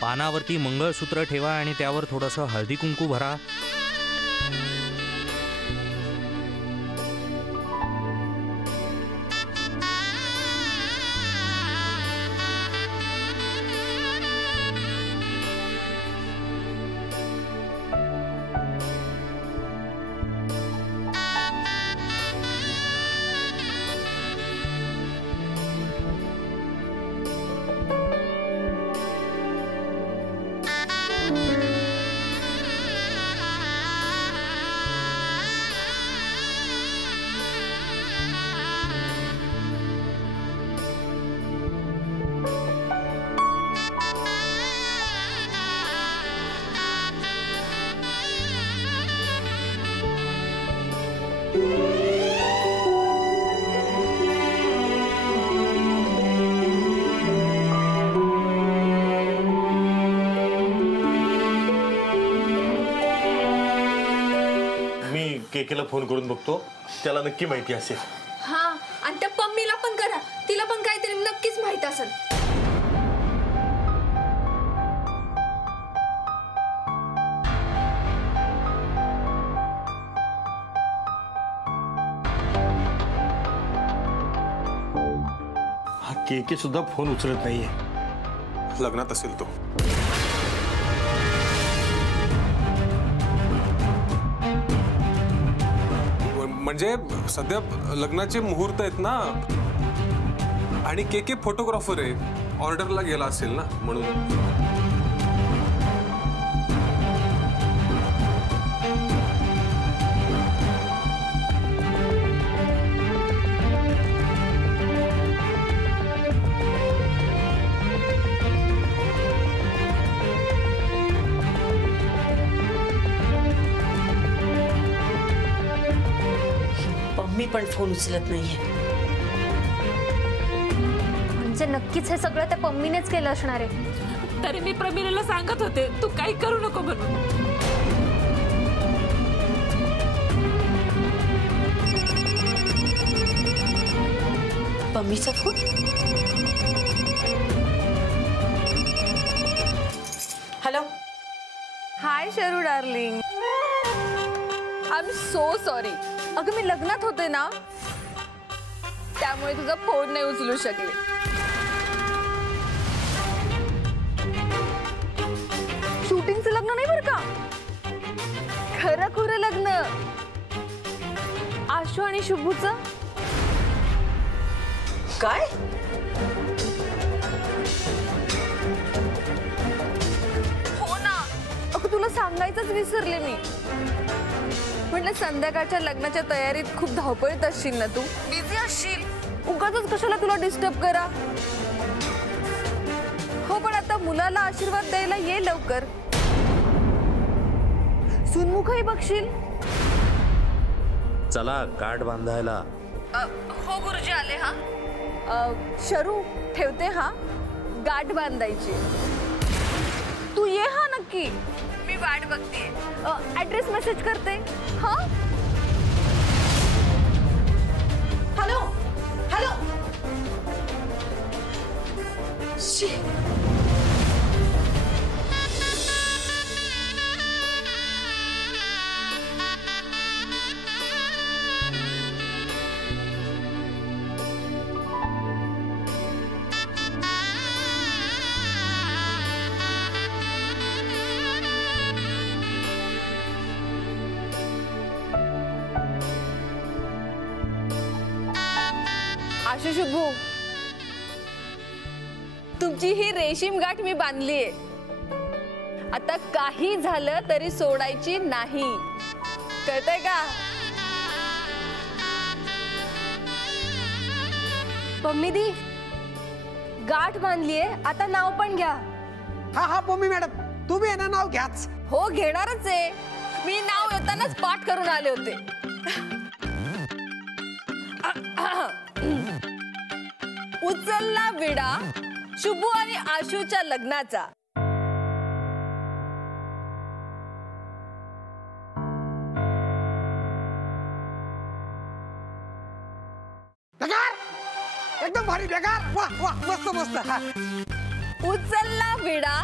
पानावरती मंगळसूत्र ठेवा आणि त्यावर थोडंसं हळदी कुंकू भरा. केकेला फोन करून बघतो, त्याला नक्की माहिती असेल. हा, आणि त्या पम्मीला पण करा, तिला पण काहीतरी नक्कीच माहित असेल. हा केके सुद्धा फोन उचलत नाहीये. लग्नात असेल तो. म्हणजे सध्या लग्नाचे मुहूर्त आहेत ना, आणि केके फोटोग्राफर आहे, ऑर्डरला गेला असेल ना म्हणून. मी पण फोन उचलत नाहीये. म्हणजे नक्कीच हे सगळं त्या पम्मीनेच केलं असणार आहे. तरी मी प्रमिलाला सांगत होते तू काही करू नको म्हणून. पम्मीचा फोन. हॅलो. हाय शरू darling, I am so sorry. अगं मी लग्नात होते ना, त्यामुळे तुझा फोन नाही उचलू शकले. शूटिंगचं लग्न नाही बरं का, खरं खुरं लग्न. आशू आणि शुभूचं. काय? हो ना, अगं तुला सांगायचंच विसरले मी. म्हटलं संध्याकाळच्या लग्नाच्या तयारीत खूप धावपळीत असशील ना, तू बिझी असशील, उगाचच कशाला तुला डिस्टर्ब करा. हो, पण आता मुलाला आशीर्वाद द्यायला ये लवकर. सुनमुखही बघशील. चला गाठ बांधायला. हो गुरुजी आले. हा शरू ठेवते. हा गाठ बांधायची. तू ये हा नक्की, मी वाट बघते. ऍड्रेस मेसेज करते. हा. Hello hello. आशू शुभू, तुमची ही रेशीम गाठ मी बांधलीये. आता काही झालं तरी सोडायची नाही, कळतंय का? पम्मी दी, गाठ बांधलीये, आता नाव पण घ्या. हा हा पम्मी मॅडम, तुम्ही आहे ना नाव घ्याच. हो घेणारच आहे. मी नाव येतानाच पाठ करून आले होते. उचलला विडा शुभू आणि आशूच्या लग्नाचा. एकदम भारी बेकार. वाह वाह, मस्त मस्त. उचलला विडा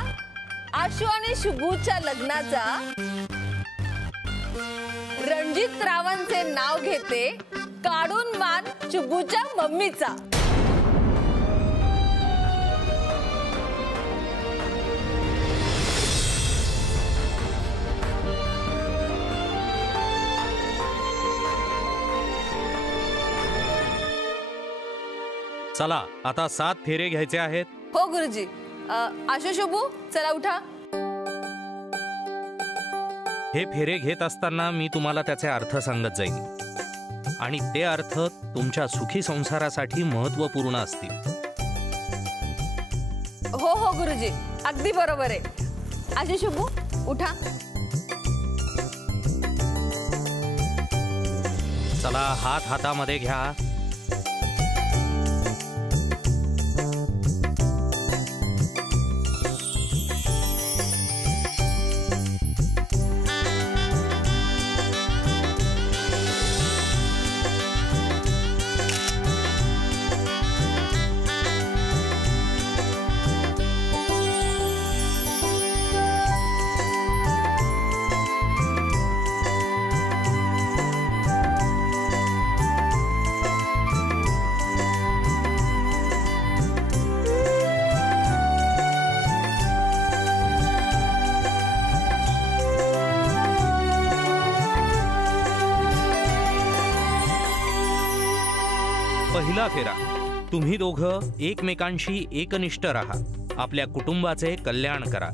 आशू आणि शुभूच्या लग्नाचा रणजित रावांचे नाव घेते काढून मान शुभूच्या मम्मीचा. चला आता 7 फेरे घ्यायचे आहेत. हो गुरुजी. आशू शुभू चला उठा. हे फेरे घेत असताना मी तुम्हाला त्याचे अर्थ सांगत जाईन आणि ते अर्थ तुमच्या सुखी संसारासाठी महत्त्वपूर्ण असतील. हो हो गुरुजी, अगदी बरोबर आहे. आशू शुभू उठा. चला हात हातामध्ये घ्या. पहिला फेरा. तुम्ही दोघं एकमेकांशी एकनिष्ठ राहा. आपल्या कुटुंबाचे कल्याण करा.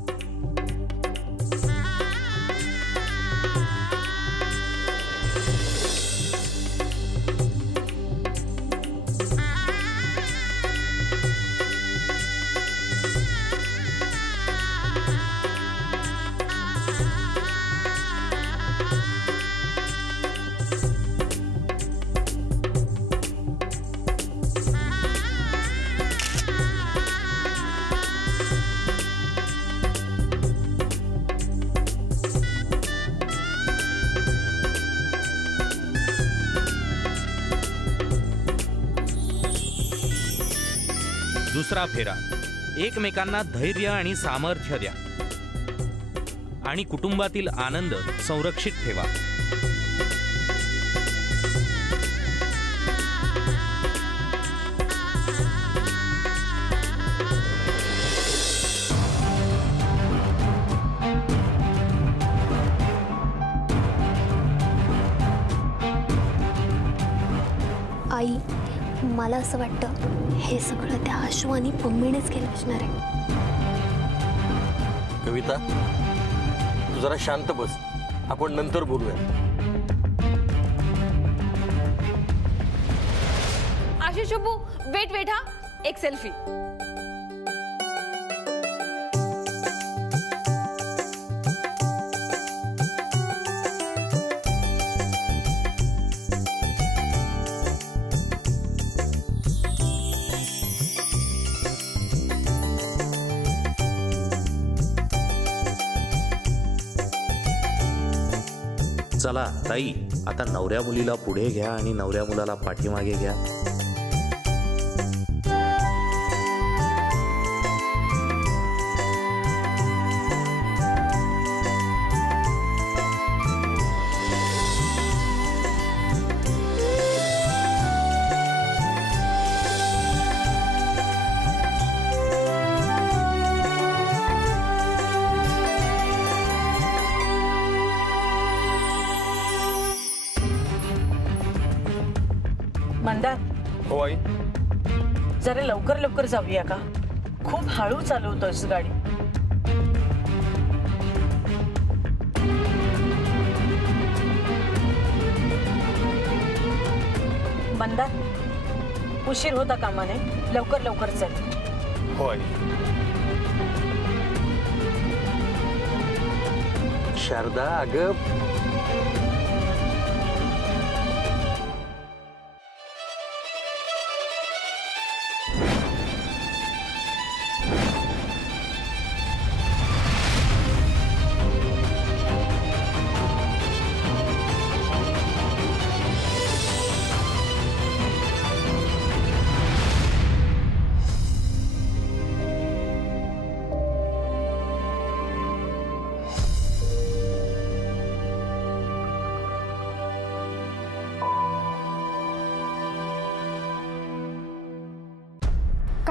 दुसरा फेरा. एकमेकांना धैर्य आणि सामर्थ्य द्या आणि कुटुंबातील आनंद संरक्षित ठेवा. आई, मला असं वाटतं हे सगळं त्या आशू आणि पम्मीनेच केलं असणार आहे. कविता, तू जरा शांत बस, आपण नंतर बोलूया. Ashu Shubhu wait wait. हा एक सेल्फी. चला ताई, आता नवऱ्या मुलीला पुढे घ्या आणि नवऱ्या मुलाला पाठीमागे घ्या. मंदार, हो आई. जरा लवकर लवकर जाऊया का? खूप हळू चालवतोयस गाडी. मंदार, उशीर होता कामाने, लवकर लवकर चल. हो आई. शारदा, अगं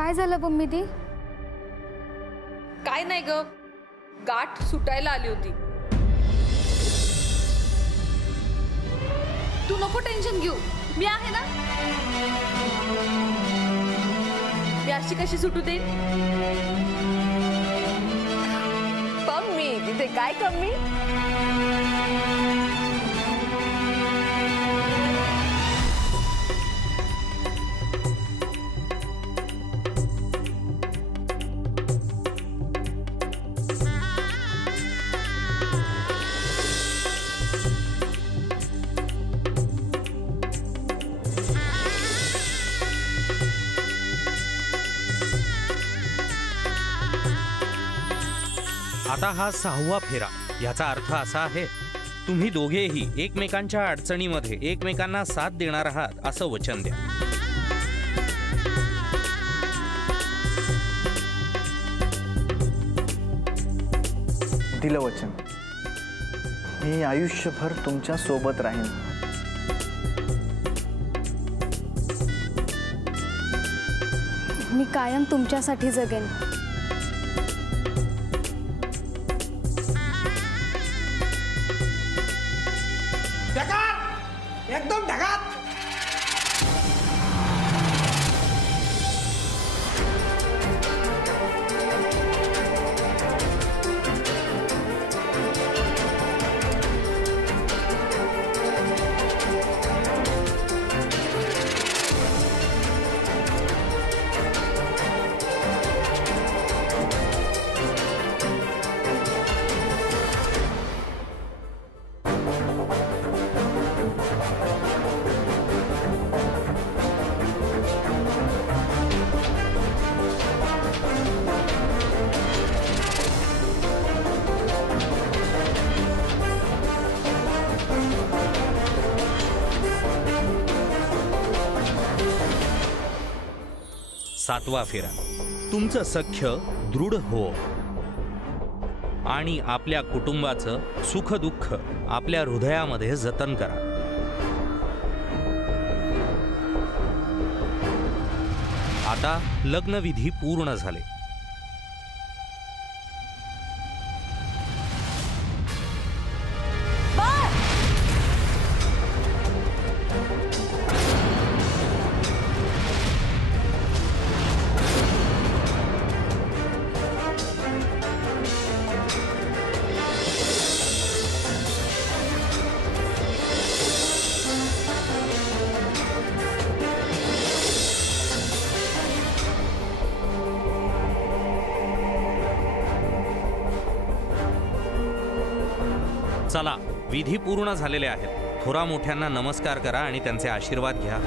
काय झालं मम्मी दी? काय नाही ग, गाठ सुटायला आली होती. तू नको टेन्शन घेऊ, मी आहे ना. मी अशी कशी सुटू देईन? पम्मी तिथे काय कमी? आता हा 6वा फेरा. याचा अर्थ असा आहे, तुम्ही दोघेही एकमेकांच्या अडचणीमध्ये एकमेकांना साथ देणार आहात असं वचन द्या. दिलं वचन. मी आयुष्यभर तुमच्या सोबत राहीन. मी कायम तुमच्यासाठी जगेन. एकदम ढगात. सातवा फेरा. तुमचं सख्य दृढ हो आणि आपल्या कुटुंबाचं सुख दुःख आपल्या हृदयामध्ये जतन करा. आता लग्नविधी पूर्ण झाले. चला, विधी पूर्ण झालेले आहेत. थोरा मोठ्यांना नमस्कार करा आणि त्यांचे आशीर्वाद घ्या.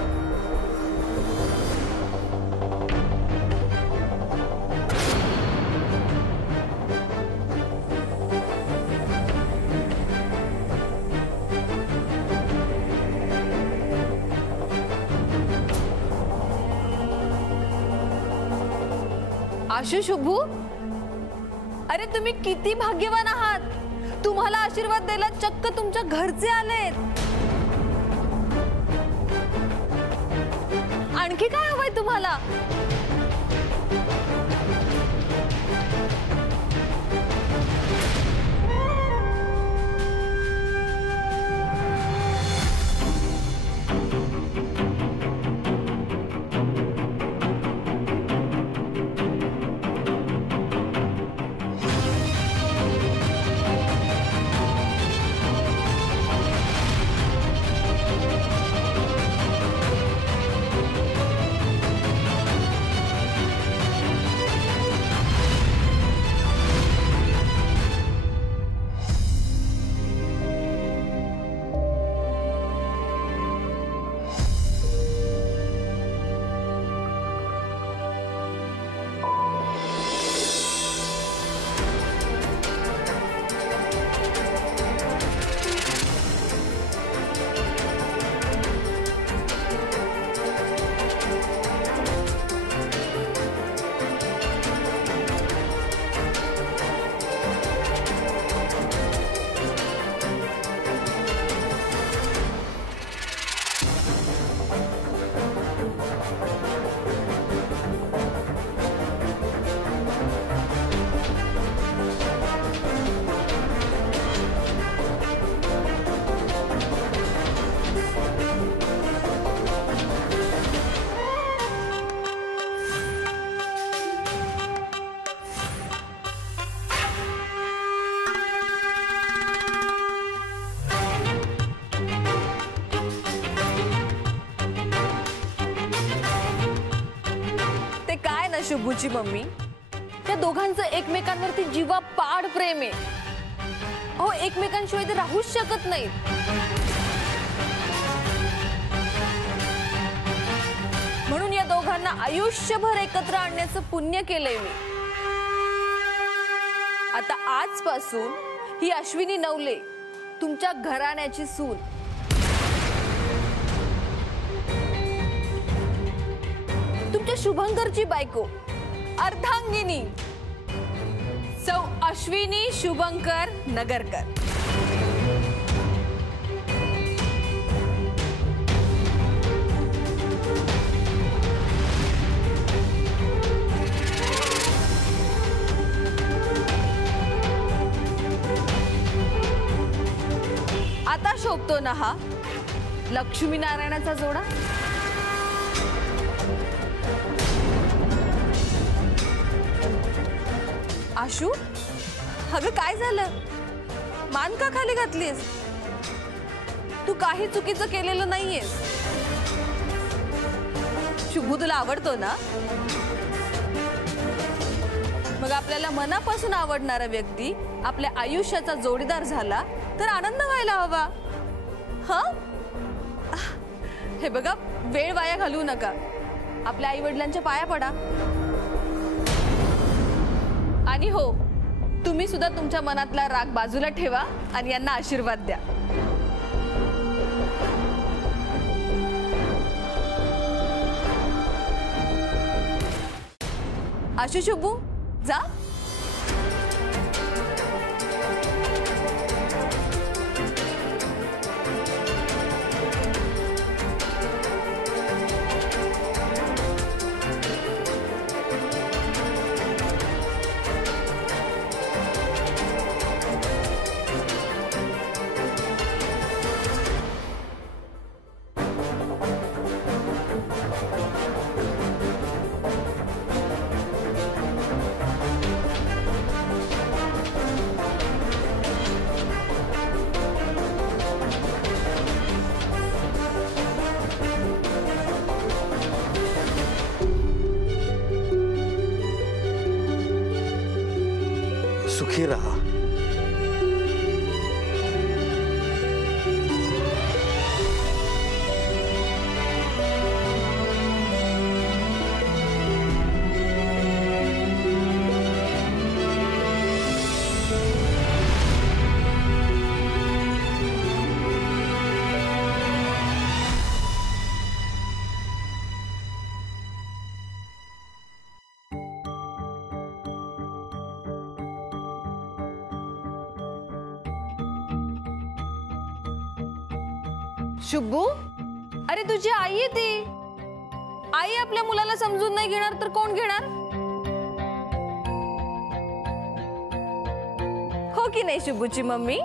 आशु, शुभू, अरे तुम्ही किती भाग्यवान आहात. तुम्हाला आशीर्वाद द्यायला चक्क तुमच्या घरचे आलेत. आणखी काय हवंय तुम्हाला? शुभूची मम्मी, त्या दोघांचं एकमेकांवरती जीवापाड प्रेम आहे. अहो एकमेकांशिवाय ते राहूच शकत नाहीत. म्हणून या दोघांना आयुष्यभर एकत्र आणण्याचं पुण्य केलंय मी. आता आजपासून ही अश्विनी नवले तुमच्या घराण्याची सून. तुमच्या शुभंकरची बायको अर्धांगिनी सौ अश्विनी शुभंकर नगरकर. आता शोभतो ना हा लक्ष्मीनारायणाचा जोडा. आशू, अगं काय झालं? मान का खाली घातलीस? तू काही चुकीचं केलेलं नाहीयेस. शुभू तुला आवडतो ना? मग आपल्याला मनापासून आवडणारा व्यक्ती आपल्या आयुष्याचा जोडीदार झाला तर आनंद व्हायला हवा. हं? हे बघा, वेळ वाया घालवू नका. आपल्या आई वडिलांच्या पाया पडा. आणि हो, तुम्ही सुद्धा तुमच्या मनातला राग बाजूला ठेवा आणि यांना आशीर्वाद द्या. आशू, शुभू जा. सुखी रहा. शुभू, अरे तुझी आई आहे ती. आई आपल्या मुलाला समजून नाही घेणार तर कोण घेणार? हो की नाही शुभूची मम्मी?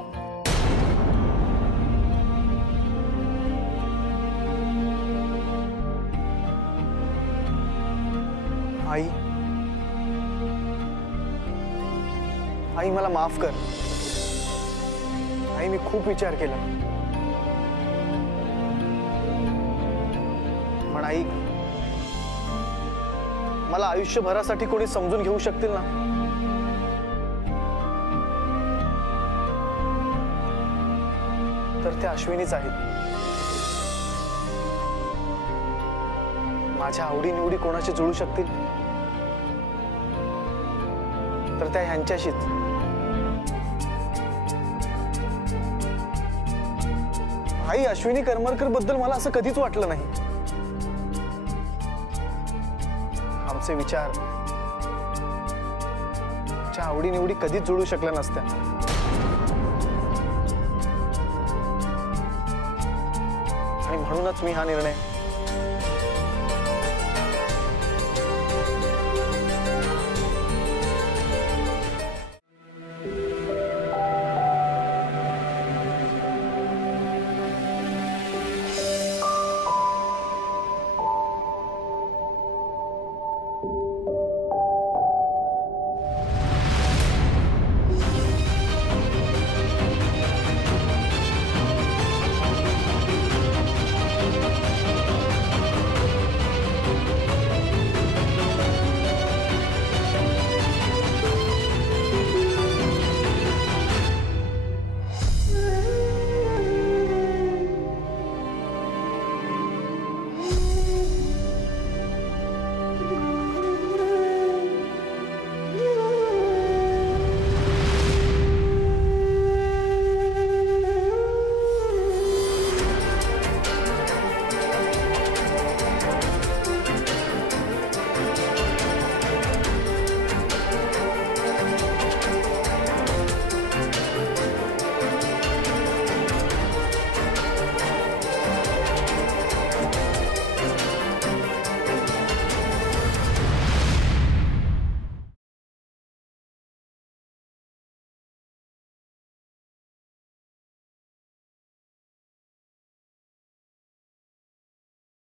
आई, आई मला माफ कर. आई, मी खूप विचार केला. पण आई, मला आयुष्यभरासाठी कोणी समजून घेऊ शकतील ना? तर त्या अश्विनीच आहेत. माझ्या आवडीनिवडी कोणाशी जुळू शकतील तर त्या ह्यांच्याशीच. आई, अश्विनी करमरकर बद्दल मला असं कधीच वाटलं नाही. आमचे विचार, आमच्या आवडीनिवडी कधीच जुळू शकल्या नसत्या. आणि म्हणूनच मी हा निर्णय